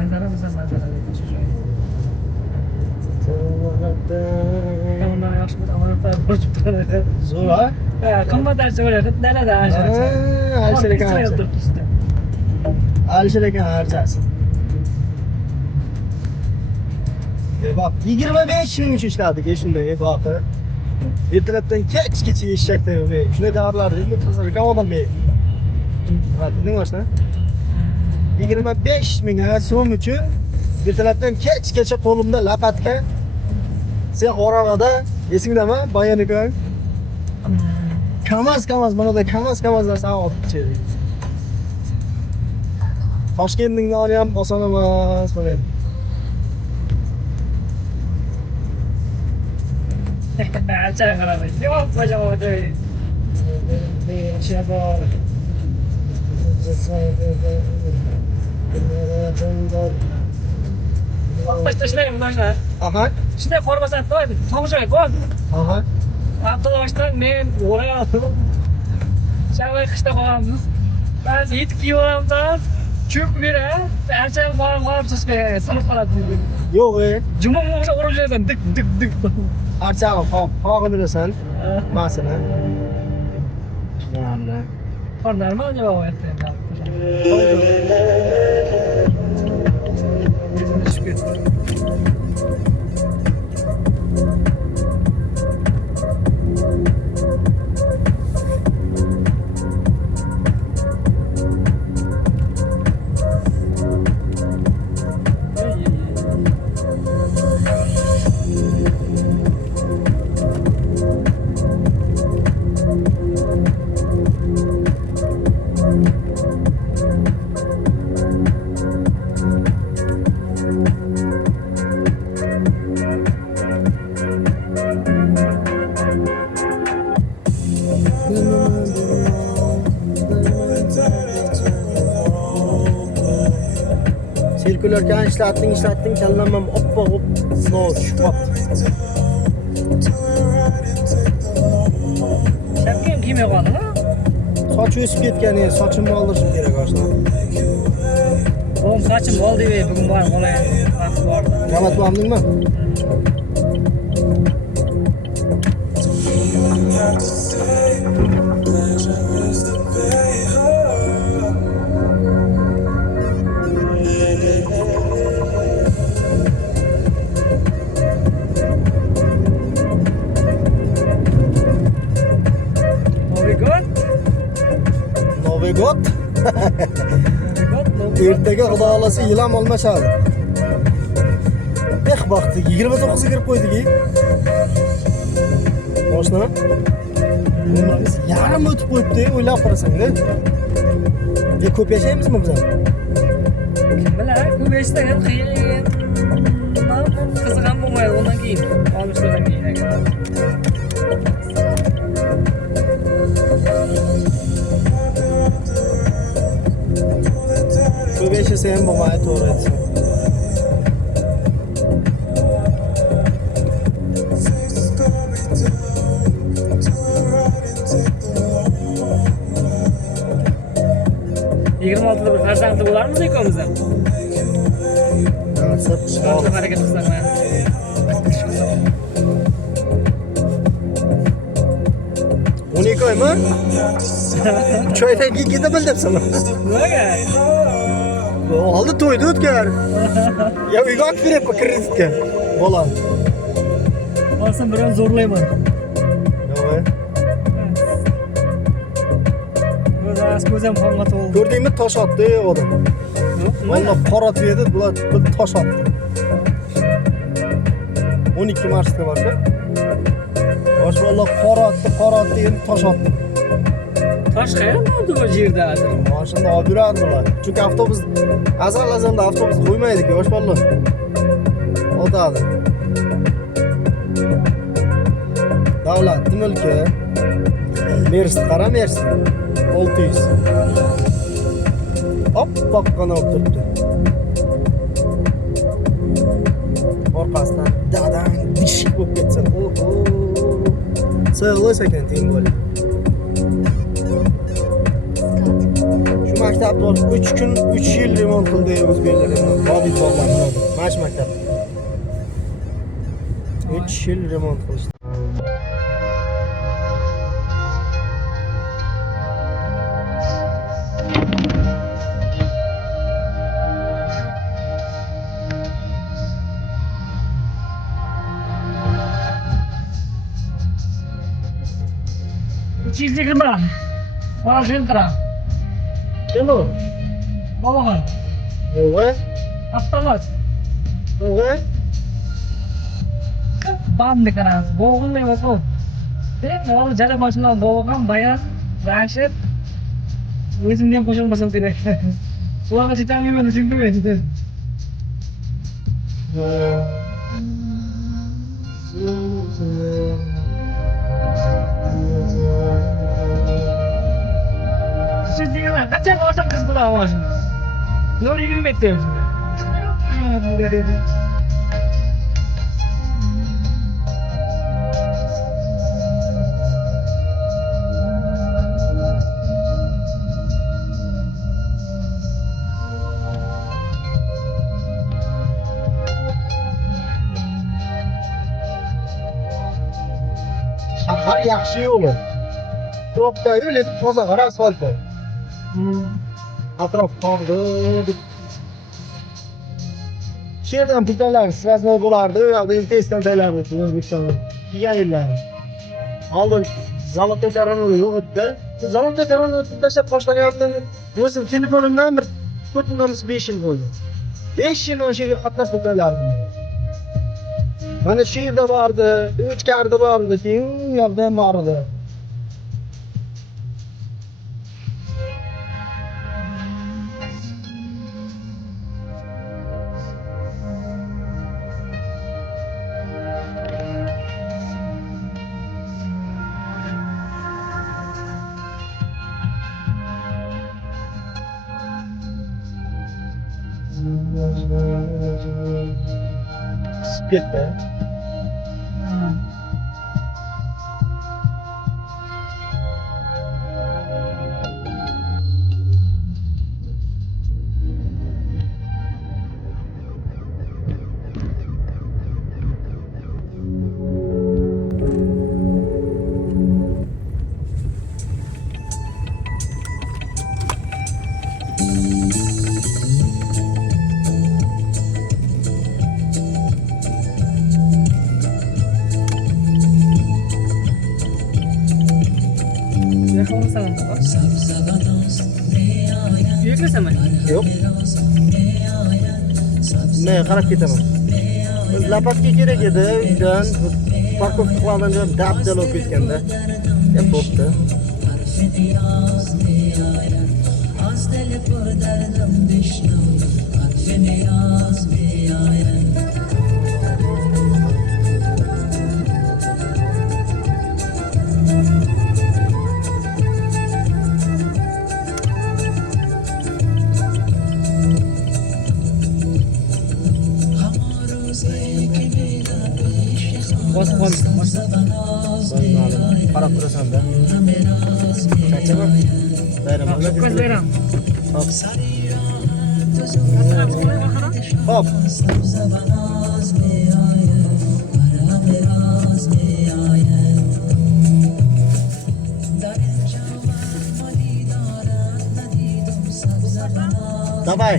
Manzara deydi joy. Ondan yaxshi bir amaliyotlar bo'lib turadi. Zo'r ha? Ha, qimmat narsa bo'ladi. Dalada archasi. Alisher aka turibdi. Alisher aka archasi. Bak 25 ming uchun ishladik shunday bak. Ertalabdan kechgacha eshakda shunday davrlarda qizlarga odam ber. Hadi nima bo'lsa 25 ming so'm uchun ertalabdan kechgacha qo'limda lapatka. Sen Orolada esingdami? Bayoniga kamaz mana kamaz narsa olib chiqdik. Toshkentning noni ham oson emas mana. Archa qarab, javob bajamoqda. Shabor. Tashlashlaymi mana. Aha. Shunday formasini qo'ydi. Tomoshaga qo'y. Aha. Avtobusdan men o'rayaptim. Shavay qishda qolamiz. Ba'zi yetib kiyamiz. Cho'p bera, ancha qolib chiqishga sinib qoladi. Yo'q, Juma o'sha urushlardan dik. archani qog'indirasan. Masalan. Mana. Normal javob aytdim. Sirkularkan ishlatding, kallam ham oppoq sinov tushib qoldi. Shapka ham kiymay qoldimi? Soch o'sib ketgan, sochimni oldirishim kerak aslida. Oğlum saçım oldu be bugün var olay vakti var. Ramat bağımdın mı? Novi God. Ertaga xudo xolasa yilam olmashadi. Beh vaqti 29 ga kirib qo'ydik. Boshna. Biz yarim o'tib qo'yibdi, o'ylab qarasang-da. Ko'p yashaymizmi biz ham? Kim bilar, ko'p yashashdan qiyin. Qiziq ham bo'lmaydi undan keyin. Olmishlardan keyin agar. Ko'p yashasa ham bo'lmaydi, to'g'ri aytsan. Yigirma bir farzandli bo'larmiz ikkovimizdan. Nasib, harakat qilsak mana. 12 oymi? 3 oydan keyin ketaman debsan. Nimaga? Oldi to'yda o'tkar. Ya uyga olib berib kreditga. Bolam. Olsam biron zo'rlayman. Yo'q. Ko'zim qonga to'ldi. Ko'rdingmi, tosh otdi odam. Mana qoratib edi, bular bir tosh otdi. 12 marsda borsa. Maşallah qoratdi, endi tosh otdi. Tosh qayerda oldi bu yerda hozir? Mashina olib yuradilar. Chunki avtobus azal-azalda avtobus qo'ymaydi-ku, maşallah. O'tadi. Davlatning mulki. Mersi qara Mersi. 600. Oppoqqina bo'lib turibdi. Orqasidan dadan dish bo'lib ketsin. Oho. Sağlığı sekin teyin böyle. Şu maktabda bor 3 kun 3 yil remont qildi o'zbeklar. Bobit bog'larni. Mash maktab. 3 yil remont qilishdi. चीज देख बड़ा बड़ा खेल करा Nima? बाबा का Nima? अब मत Nima? बांध करा वो नहीं वो देख और ज्यादा मसला वो काम भैया राशिद वो इसलिए क्वेश्चन पसंद तेरे वो का चिता में मैंने सिंपल भेज दे Sini lah, kacau kau sampai sebelah awas. Lo ini meter. Shahar yaxshi yo'li. To'pda yo'l, toza qora asfalt bor. Atrof qondir. Sherdan putanlar sirasida bo'lardi, yo'qda tezdan taylardi O'zbekistonda. Kelgan yillar. Oldin zavodda taronlar yo'q edi. Zavodda taronlar tashlab tashlagandan o'zim telefonimdan bir 4.5 yil bo'ldi. 5 yil o'sha yerga qatnashib o'tganlardim. Mana shu yerda bordi, Uchkarda bordi, keyin u yoqda ham bordi. Ketdi. Yo'q. Men qarab ketaman. Biz lapatka kerak edi, uydan parkovka qilgandan dabdal olib ketganda. Ham bo'pti. Bosib qolibsan, bosib. Qarab turasan-da. Chachama. Bayramlar Ko'z beram. Hop. Hop. Hop. Давай.